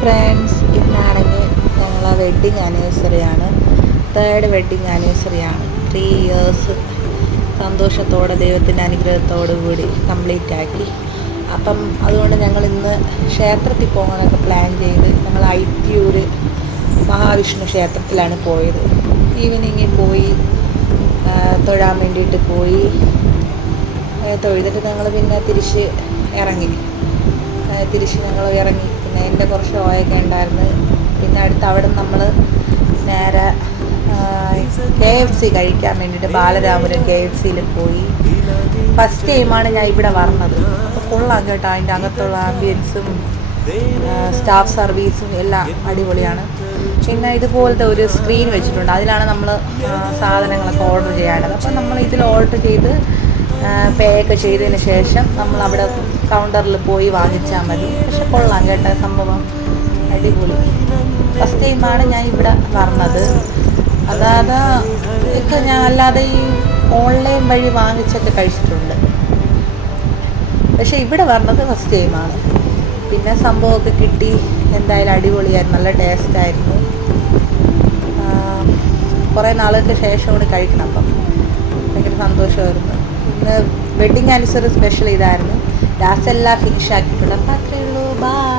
Friends, ഇന്നാണെങ്കിൽ ഞങ്ങളെ wedding ആനിവേഴ്സറിയാണ്. 3rd വെഡ്ഡിങ് ആനിവേഴ്സറിയാണ്. 3 ഇയേഴ്സ് സന്തോഷത്തോടെ ദൈവത്തിൻ്റെ അനുഗ്രഹത്തോടു കൂടി കംപ്ലീറ്റ് ആക്കി. അപ്പം അതുകൊണ്ട് ഞങ്ങൾ ഇന്ന് ക്ഷേത്രത്തിൽ പോകാനൊക്കെ പ്ലാൻ ചെയ്ത് ഞങ്ങൾ ഐറ്റിയൂർ മഹാവിഷ്ണു ക്ഷേത്രത്തിലാണ് പോയത്. ഈവനിങ്ങിൽ പോയി തൊഴാൻ വേണ്ടിയിട്ട് പോയി. തൊഴുതിട്ട് ഞങ്ങൾ പിന്നെ തിരിച്ച് ഞങ്ങൾ ഇറങ്ങി. പിന്നെ എൻ്റെ കുറച്ച് ഓയൊക്കെ ഉണ്ടായിരുന്നു. പിന്നെ അവിടെ നമ്മൾ നേരെ KFC കഴിക്കാൻ വേണ്ടിയിട്ട് ബാലരാമപുരം KFCയിൽ പോയി. ഫസ്റ്റ് ടൈമാണ് ഞാൻ ഇവിടെ വന്നത്. അപ്പോൾ കൊള്ളാം കേട്ടോ. അതിൻ്റെ അകത്തുള്ള ആംബിയൻസും സ്റ്റാഫ് സർവീസും എല്ലാം അടിപൊളിയാണ്. പിന്നെ ഇതുപോലത്തെ ഒരു സ്ക്രീൻ വെച്ചിട്ടുണ്ട്. അതിലാണ് നമ്മൾ സാധനങ്ങളൊക്കെ ഓർഡർ ചെയ്യാനുള്ളത്. അപ്പോൾ നമ്മൾ ഇതിൽ ഓർഡർ ചെയ്ത് പേ ഒക്കെ ചെയ്തതിന് ശേഷം നമ്മൾ അവിടെ കൗണ്ടറിൽ പോയി വാങ്ങിച്ചാൽ മതി. പക്ഷെ കൊള്ളാം കേട്ടോ, സംഭവം അടിപൊളി. ഫസ്റ്റ് ടൈമാണ് ഞാൻ ഇവിടെ വന്നത്. ഒക്കെ ഞാൻ അല്ലാതെ ഈ ഓൺലൈൻ വഴി വാങ്ങിച്ചൊക്കെ കഴിച്ചിട്ടുണ്ട്. പക്ഷെ ഇവിടെ വന്നത് ഫസ്റ്റ് ടൈമാണ്. പിന്നെ സംഭവമൊക്കെ കിട്ടി. എന്തായാലും അടിപൊളിയായിരുന്നു, നല്ല ടേസ്റ്റായിരുന്നു. കുറേ നാളുകൾക്ക് ശേഷമാണ് കഴിക്കണം. അപ്പം ഭയങ്കര സന്തോഷമായിരുന്നു. ഇന്ന് വെഡ്ഡിങ് ആനിവേഴ്സറി സ്പെഷ്യൽ ഇതായിരുന്നു. ലാസ്റ്റ് എല്ലാം ഫിനിഷ് ആക്കിയിട്ടുണ്ട്. അപ്പം അത്രയേ ഉള്ളൂ. ബൈ.